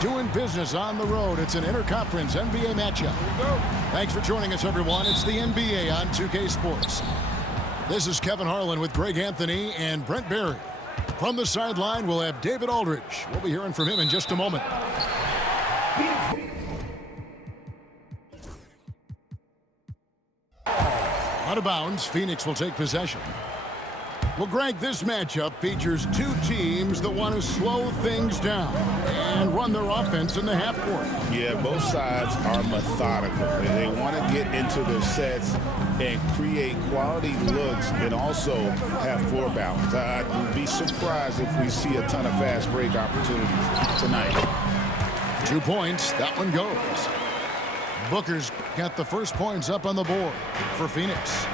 doing business on the road. It's an interconference NBA matchup. Thanks for joining us, everyone. It's the NBA on 2K Sports. This is Kevin Harlan with Greg Anthony and Brent Barry. From the sideline, we'll have David Aldridge. We'll be hearing from him in just a moment. Out of bounds, Phoenix will take possession. Well, Greg, this matchup features two teams that want to slow things down and run their offense in the half court. Yeah, both sides are methodical. They want to get into their sets and create quality looks and also have floor balance. I'd be surprised if we see a ton of fast break opportunities tonight. 2 points. That one goes. Booker's got the first points up on the board for Phoenix.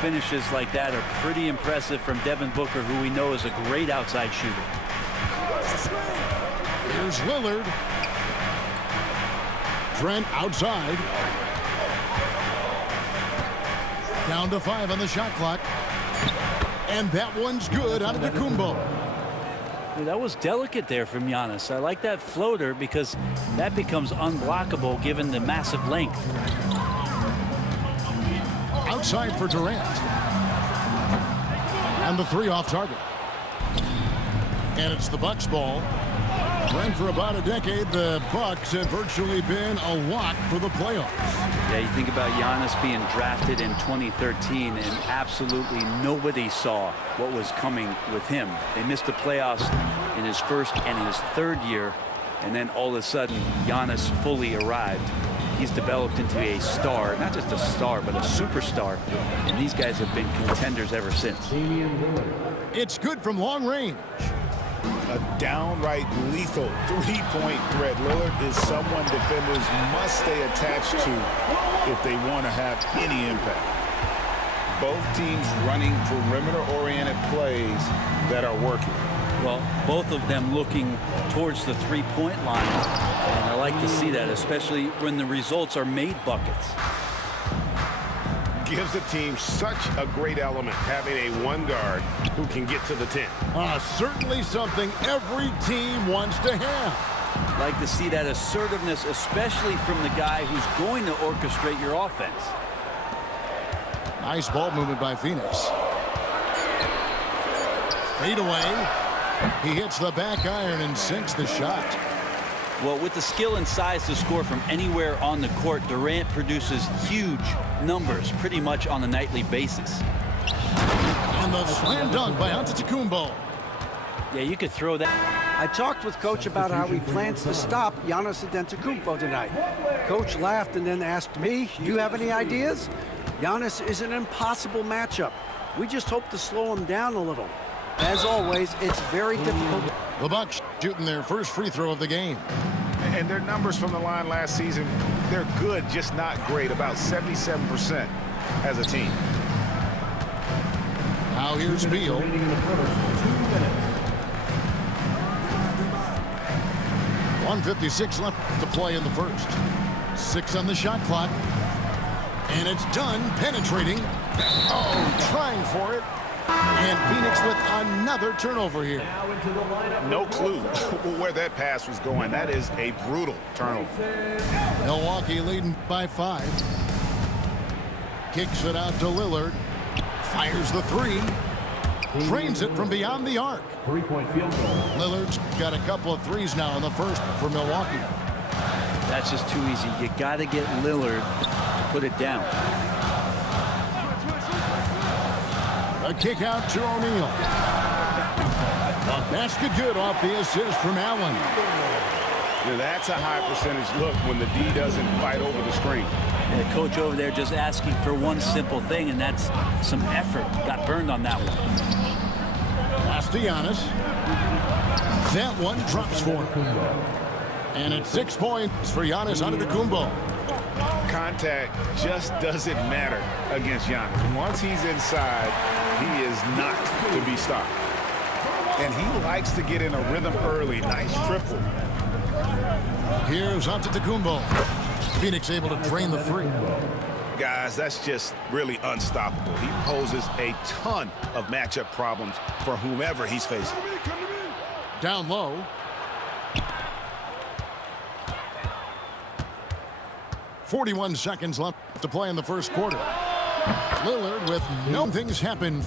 Finishes like that are pretty impressive from Devin Booker, who we know is a great outside shooter. Here's Lillard. Trent outside. Down to 5 on the shot clock. And that one's good out of the Kumbo. That was delicate there from Giannis. I like that floater because that becomes unblockable given the massive length. Outside for Durant. And the 3 off target. And it's the Bucks ball. And for about a decade, the Bucks have virtually been a lock for the playoffs. Yeah, you think about Giannis being drafted in 2013, and absolutely nobody saw what was coming with him. They missed the playoffs in his first and his third year, and then all of a sudden, Giannis fully arrived. He's developed into a star, not just a star, but a superstar. And these guys have been contenders ever since. It's good from long range. A downright lethal three-point threat. Lillard is someone defenders must stay attached to if they want to have any impact. Both teams running perimeter-oriented plays that are working. Well, both of them looking towards the three-point line. And I like to see that, especially when the results are made buckets. Gives the team such a great element having a one guard who can get to the 10. Certainly something every team wants to have. Like to see that assertiveness, especially from the guy who's going to orchestrate your offense. Nice ball movement by Phoenix. Fade away. He hits the back iron and sinks the shot. Well, with the skill and size to score from anywhere on the court, Durant produces huge numbers pretty much on a nightly basis. And the slam dunk by Antetokounmpo. Yeah, you could throw that. I talked with Coach about how he plans to stop Giannis Antetokounmpo tonight. Coach laughed and then asked me, "You have any ideas?" Giannis is an impossible matchup. We just hope to slow him down a little. As always, it's very difficult. The Bucks shooting their first free throw of the game. And their numbers from the line last season, they're good, just not great, about 77% as a team. Now here's Beal. 1:56 left to play in the first. 6 on the shot clock. And it's done, penetrating. Oh, trying for it. And Phoenix with another turnover here. No clue where that pass was going. That is a brutal turnover. Milwaukee leading by 5. Kicks it out to Lillard. Fires the 3. Drains it from beyond the arc. 3-point field goal. Lillard's got a couple of threes now in the first for Milwaukee. That's just too easy. You got to get Lillard to put it down. A kick out to O'Neal. A basket good off the assist from Allen. Yeah, that's a high percentage look when the D doesn't fight over the screen. And the coach over there just asking for one simple thing, and that's some effort. Got burned on that one. Pass to Giannis. That one drops for him. And it's 6 points for Giannis Antetokounmpo. Contact just doesn't matter against Giannis. Once he's inside, he is not to be stopped. And he likes to get in a rhythm early. Nice triple. Here's Antetokounmpo. Phoenix able to drain the 3. Guys, that's just really unstoppable. He poses a ton of matchup problems for whomever he's facing. Down low. 41 seconds left to play in the first quarter. Lillard with no things happen.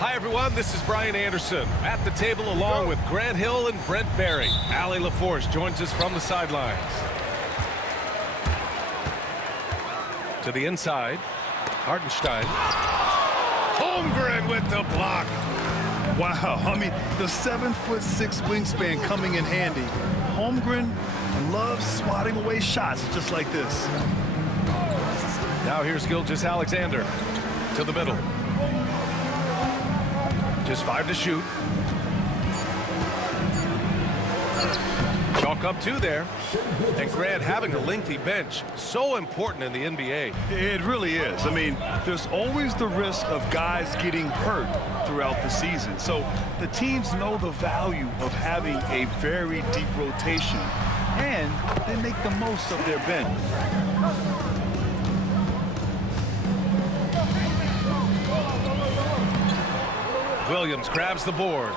Hi, everyone. This is Brian Anderson at the table along with Grant Hill and Brent Barry. Allie LaForce joins us from the sidelines. To the inside, Hartenstein. Holmgren with the block. Wow, I mean, the 7'6" wingspan coming in handy. Holmgren loves swatting away shots just like this. Now here's Gilgeous-Alexander to the middle. Just 5 to shoot. Chalk up 2 there. And Grant, having a lengthy bench, so important in the NBA. It really is. I mean, there's always the risk of guys getting hurt throughout the season. So the teams know the value of having a very deep rotation, and they make the most of their bench. Williams grabs the board.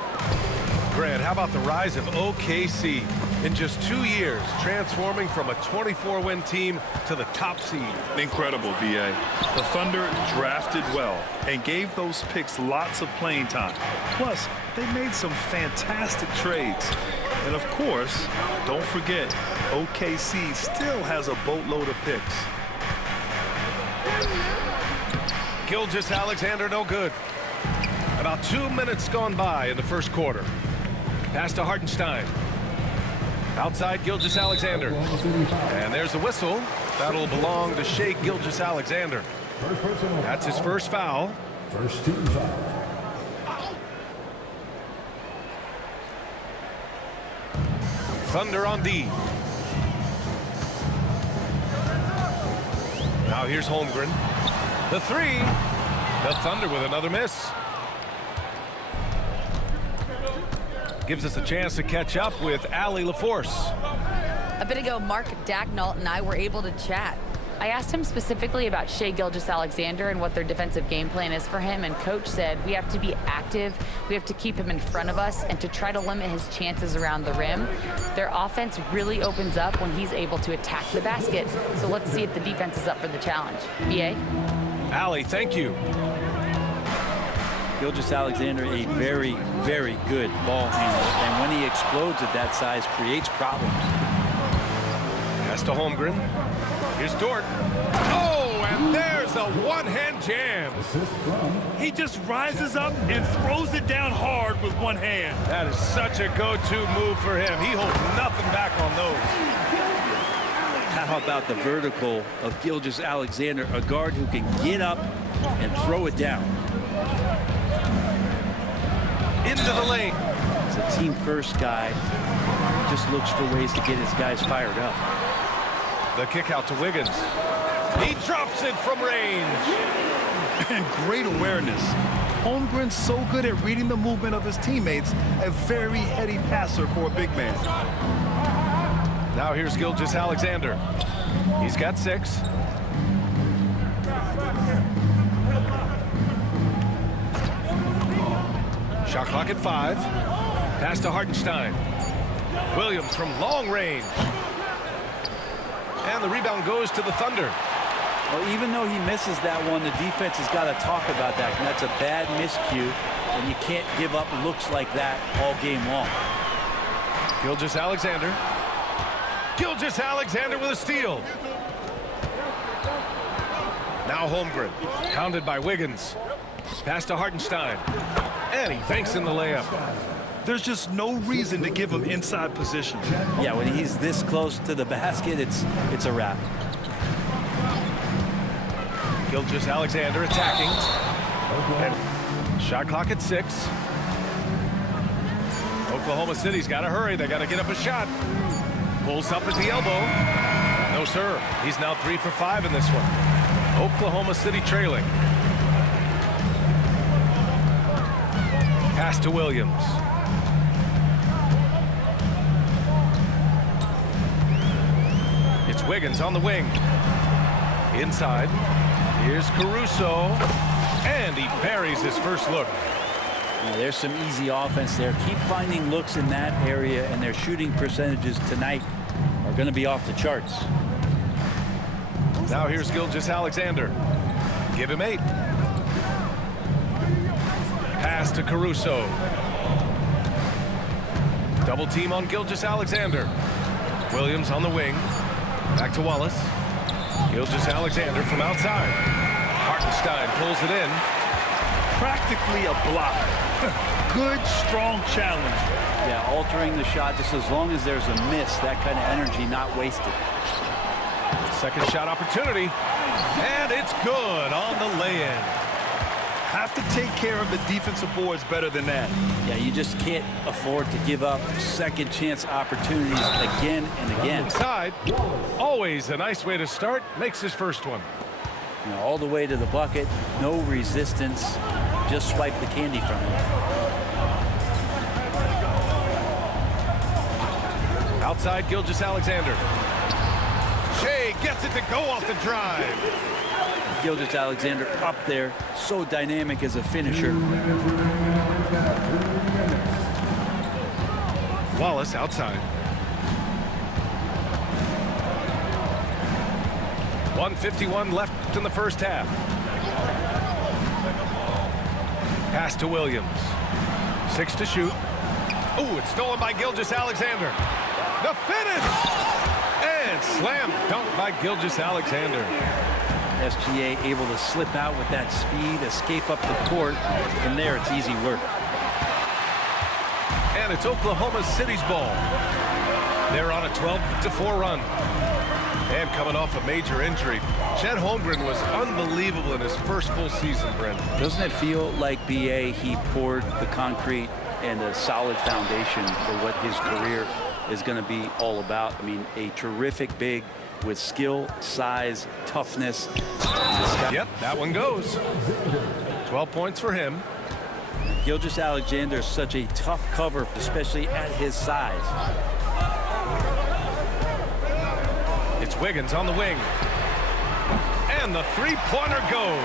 Grant, how about the rise of OKC in just 2 years, transforming from a 24-win team to the top seed? Incredible, B.A. The Thunder drafted well and gave those picks lots of playing time. Plus, they made some fantastic trades. And of course, don't forget, OKC still has a boatload of picks. Gilgeous-Alexander no good. About 2 minutes gone by in the first quarter. Pass to Hartenstein. Outside Gilgeous-Alexander. And there's the whistle. That'll belong to Shai Gilgeous-Alexander. That's his first foul. First team foul. Thunder on D. Now here's Holmgren. The 3. The Thunder with another miss. Gives us a chance to catch up with Allie LaForce. A bit ago, Mark Dagnall and I were able to chat. I asked him specifically about Shai Gilgeous-Alexander and what their defensive game plan is for him, and Coach said we have to be active, we have to keep him in front of us, and to try to limit his chances around the rim. Their offense really opens up when he's able to attack the basket, so let's see if the defense is up for the challenge. B.A.? Allie, thank you. Gilgeous-Alexander, a very, very good ball handler, and when he explodes at that size, creates problems. Pass to Holmgren. Here's Dort. Oh, and there's a one-hand jam. He just rises up and throws it down hard with one hand. That is such a go-to move for him. He holds nothing back on those. How about the vertical of Gilgeous-Alexander, a guard who can get up and throw it down. Into the lane. He's a team-first guy. He just looks for ways to get his guys fired up. The kick out to Wiggins. He drops it from range. And great awareness. Holmgren's so good at reading the movement of his teammates, a very heady passer for a big man. Now here's Gilgeous-Alexander. He's got 6. Shot clock at 5. Pass to Hartenstein. Williams from long range. And the rebound goes to the Thunder. Well, even though he misses that one, the defense has got to talk about that. And that's a bad miscue, and you can't give up looks like that all game long. Gilgeous-Alexander. Gilgeous-Alexander with a steal. Now Holmgren, pounded by Wiggins. Pass to Hartenstein. And he banks in the layup. There's just no reason to give him inside position. Yeah, when he's this close to the basket, it's a wrap. Gilgeous-Alexander attacking. And shot clock at 6. Oklahoma City's got to hurry. They got to get up a shot. Pulls up at the elbow. No, sir. He's now 3 for 5 in this one. Oklahoma City trailing. Pass to Williams. It's Wiggins on the wing. Inside. Here's Caruso. And he buries his first look. Yeah, there's some easy offense there. Keep finding looks in that area, and their shooting percentages tonight are going to be off the charts. Now here's Gilgeous-Alexander. Give him 8. Pass to Caruso. Double team on Gilgeous-Alexander. Williams on the wing. Back to Wallace. Gilgeous-Alexander from outside. Hartenstein pulls it in. Practically a block. Good, strong challenge. Yeah, altering the shot just as long as there's a miss. That kind of energy not wasted. Second shot opportunity. And it's good on the lay-in. Have to take care of the defensive boards better than that. Yeah, you just can't afford to give up second chance opportunities again and again. Inside. Always a nice way to start. Makes his first one. You know, all the way to the bucket. No resistance. Just swipe the candy from him. Outside Gilgeous-Alexander. Shea gets it to go off the drive. Gilgeous-Alexander up there, so dynamic as a finisher. Wallace outside. 1:51 left in the first half. Pass to Williams. 6 to shoot. Oh, it's stolen by Gilgeous-Alexander. The finish! And slam dunk by Gilgeous-Alexander. SGA able to slip out with that speed, escape up the court. From there, it's easy work. And it's Oklahoma City's ball. They're on a 12-4 run. And coming off a major injury, Chet Holmgren was unbelievable in his first full season, Brent. Doesn't it feel like BA, he poured the concrete and a solid foundation for what his career is going to be all about? I mean, a terrific big with skill, size, toughness. Yep, that one goes. 12 points for him. Gilgeous-Alexander is such a tough cover, especially at his size. It's Wiggins on the wing. And the three-pointer goes.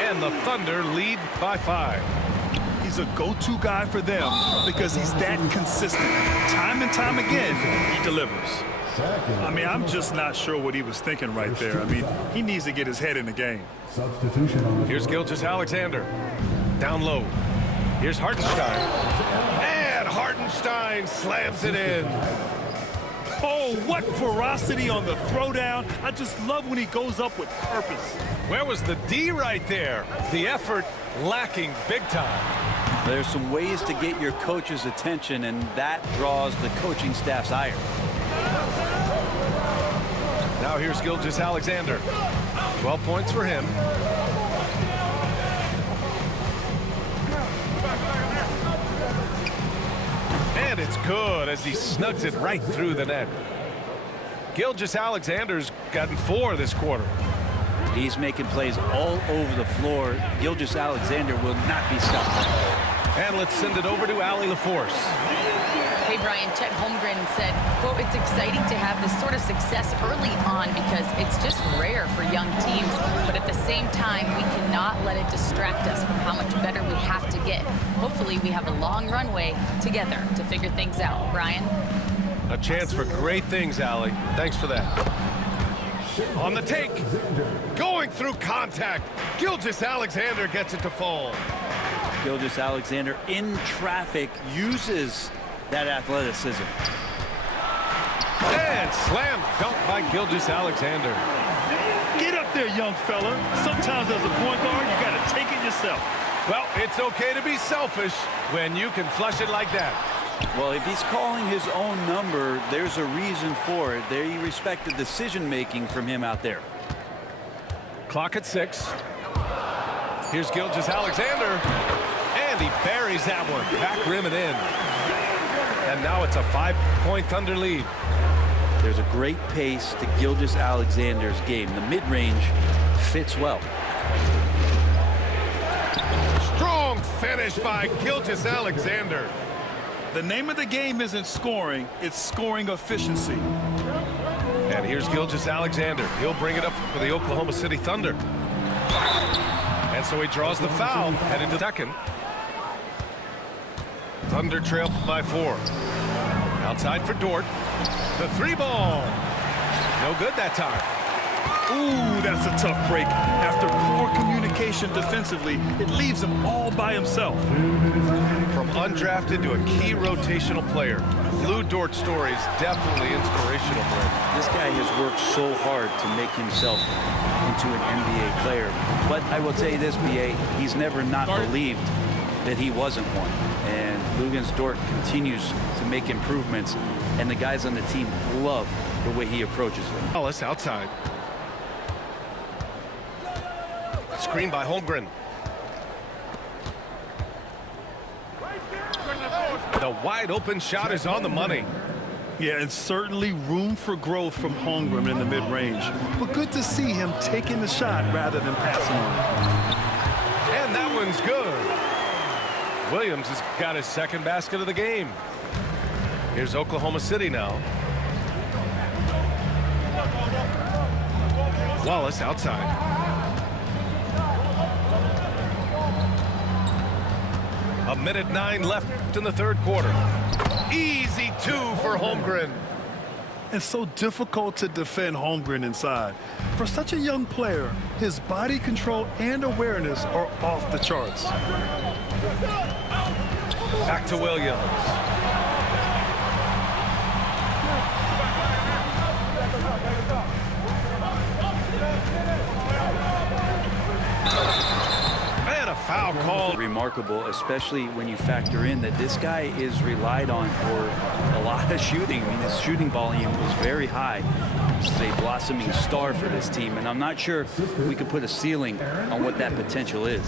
And the Thunder lead by 5. He's a go-to guy for them because he's that consistent. Time and time again, he delivers. I mean, I'm just not sure what he was thinking right there. I mean, he needs to get his head in the game. Here's Gilgeous-Alexander. Down low. Here's Hartenstein. And Hartenstein slams it in. Oh, what ferocity on the throwdown. I just love when he goes up with purpose. Where was the D right there? The effort lacking big time. There's some ways to get your coach's attention, and that draws the coaching staff's ire. Now here's Gilgeous-Alexander. 12 points for him. And it's good as he snugs it right through the net. Gilgeous-Alexander's gotten 4 this quarter. He's making plays all over the floor. Gilgeous-Alexander will not be stopped. And let's send it over to Allie LaForce. Hey, Brian, Chet Holmgren said, quote, it's exciting to have this sort of success early on because it's just rare for young teams. But at the same time, we cannot let it distract us from how much better we have to get. Hopefully, we have a long runway together to figure things out. Brian? A chance for great things, Allie. Thanks for that. On the take. Going through contact. Gilgeous-Alexander gets it to fall. Gilgeous-Alexander in traffic uses that athleticism. And slam dunk by Gilgeous-Alexander. Get up there, young fella. Sometimes as a point guard, you got to take it yourself. Well, it's okay to be selfish when you can flush it like that. Well, if he's calling his own number, there's a reason for it. They respect the decision-making from him out there. Clock at 6. Here's Gilgeous-Alexander. And he buries that one. Back rim and in. And now it's a 5-point Thunder lead. There's a great pace to Gilgeous-Alexander's game. The mid-range fits well. Strong finish by Gilgeous-Alexander. The name of the game isn't scoring, it's scoring efficiency. And here's Gilgeous-Alexander. He'll bring it up for the Oklahoma City Thunder. And so he draws the foul, headed to second. Thunder trail by 4. Outside for Dort. The 3-ball. No good that time. Ooh, that's a tough break. After poor communication defensively, it leaves him all by himself. From undrafted to a key rotational player, Lou Dort's story is definitely inspirational, Brent. This guy has worked so hard to make himself into an NBA player. But I will tell you this, B.A., he's never not believed that he wasn't one. And Luguentz Dort continues to make improvements, and the guys on the team love the way he approaches it. Ellis outside. Screen by Holmgren. The wide open shot is on the money. Yeah, and certainly room for growth from Holmgren in the mid-range. But good to see him taking the shot rather than passing on it. And that one's good. Williams has got his second basket of the game. Here's Oklahoma City now. Wallace outside. A minute 9 left in the third quarter. Easy 2 for Holmgren. It's so difficult to defend Holmgren inside. For such a young player, his body control and awareness are off the charts. Back to Williams. And a foul call. Remarkable, especially when you factor in that this guy is relied on for a lot of shooting. I mean, his shooting volume is very high. This is a blossoming star for this team, and I'm not sure we could put a ceiling on what that potential is.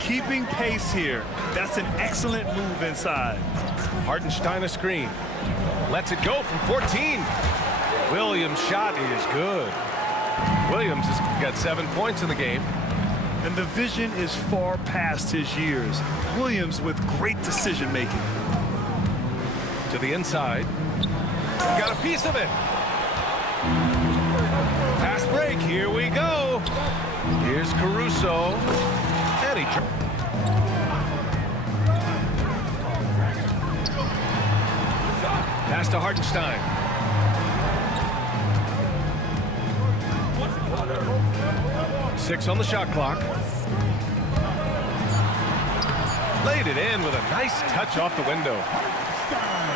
Keeping pace here. That's an excellent move inside. Hartenstein a screen. Lets it go from 14. Williams' shot is good. Williams has got 7 points in the game. And the vision is far past his years. Williams with great decision-making. To the inside. Got a piece of it. Fast break. Here we go. Here's Caruso. And he... Pass to Hartenstein. Six on the shot clock. Laid it in with a nice touch off the window.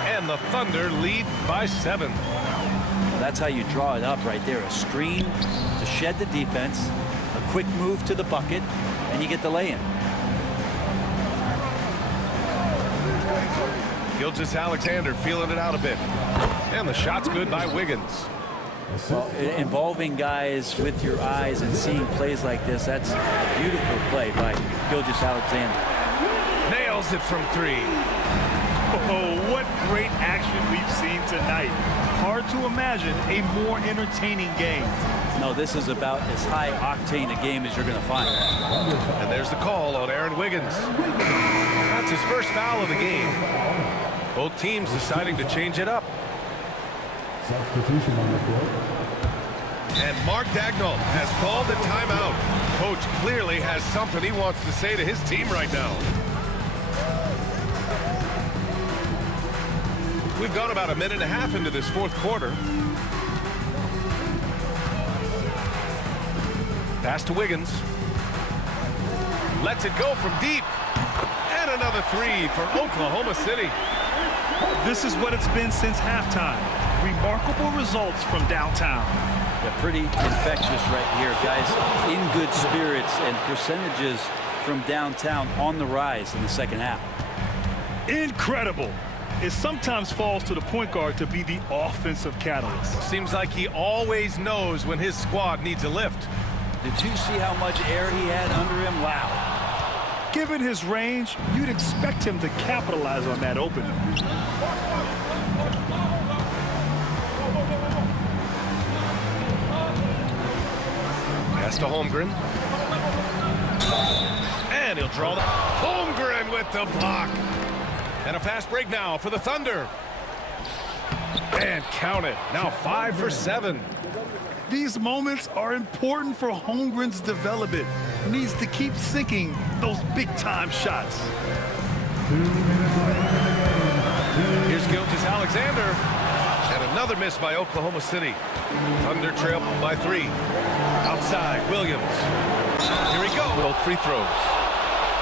And the Thunder lead by 7. That's how you draw it up right there. A screen to shed the defense, a quick move to the bucket, and you get the lay-in. Gilgeous-Alexander feeling it out a bit. And the shot's good by Wiggins. Well, involving guys with your eyes and seeing plays like this, that's a beautiful play by Gilgeous-Alexander. Nails it from 3. Oh, what great action we've seen tonight. Hard to imagine a more entertaining game. No, this is about as high-octane a game as you're going to find. And there's the call on Aaron Wiggins. That's his first foul of the game. Both teams deciding to change it up. Substitution on the court. And Mark Daigneault has called the timeout. Coach clearly has something he wants to say to his team right now. We've gone about a minute and a half into this fourth quarter. Pass to Wiggins. Lets it go from deep. And another 3 for Oklahoma City. This is what it's been since halftime. Remarkable results from downtown. Yeah, pretty infectious right here, guys. In good spirits, and percentages from downtown on the rise in the second half. Incredible. It sometimes falls to the point guard to be the offensive catalyst. Seems like he always knows when his squad needs a lift. Did you see how much air he had under him? Wow. Given his range, you'd expect him to capitalize on that opening. Pass to Holmgren. And he'll draw the... Holmgren with the block. And a fast break now for the Thunder. And count it. Now 5 for 7. These moments are important for Holmgren's development. Needs to keep sinking those big-time shots. Here's Gilgeous-Alexander. And another miss by Oklahoma City. Thunder trail by 3. Outside, Williams. Here we go. Both free throws.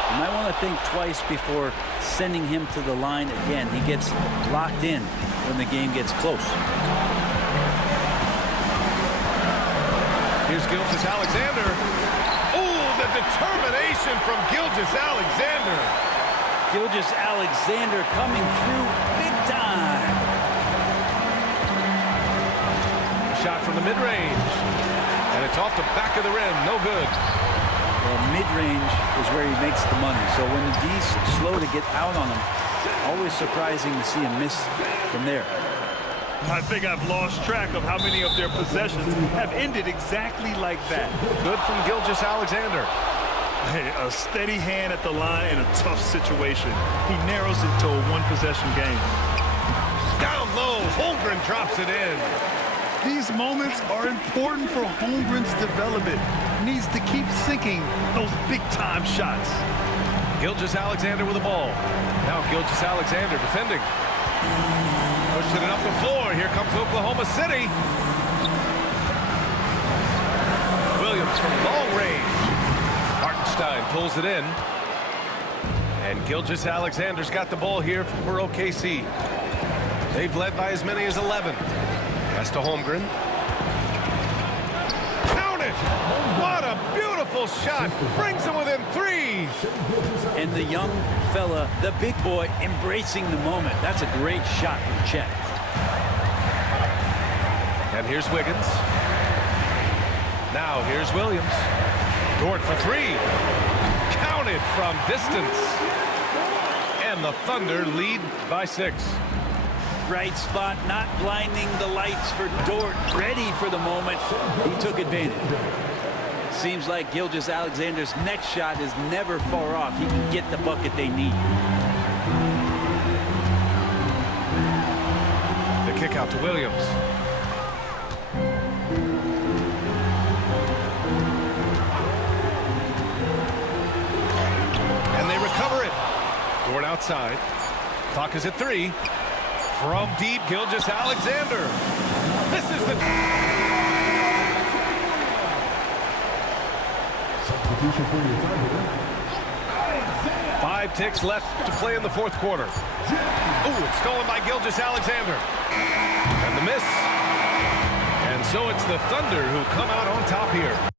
You might want to think twice before sending him to the line again. He gets locked in when the game gets close. Here's Gilgeous-Alexander. Oh, the determination from Gilgeous-Alexander. Gilgeous-Alexander coming through big time. A shot from the mid-range. And it's off the back of the rim. No good. Well, mid-range is where he makes the money. So when the D's slow to get out on him, always surprising to see him miss from there. I think I've lost track of how many of their possessions have ended exactly like that. Good from Gilgeous-Alexander. Hey, a steady hand at the line in a tough situation. He narrows it to a one-possession game. Down low, Holmgren drops it in. These moments are important for Holmgren's development. Needs to keep sinking those big-time shots. Gilgeous-Alexander with the ball. Now Gilgeous-Alexander defending. Pushing it up the floor. Here comes Oklahoma City. Williams from long range. Hartenstein pulls it in. And Gilgeous-Alexander's got the ball here for OKC. They've led by as many as 11. Pass to Holmgren. Count it! What a beautiful shot! Brings him within 3. And the young fella, the big boy, embracing the moment. That's a great shot from Chet. And here's Wiggins. Now here's Williams. Dort for 3. Counted from distance. And the Thunder lead by 6. Right spot, not blinding the lights for Dort. Ready for the moment. He took advantage. Seems like Gilgeous-Alexander's next shot is never far off. He can get the bucket they need. The kick out to Williams. And they recover it. Dort outside. Clock is at 3. From deep, Gilgeous-Alexander. This is the... Substitution for your Thunder. 5 ticks left to play in the 4th quarter. Oh, it's stolen by Gilgeous-Alexander. And the miss. And so it's the Thunder who come out on top here.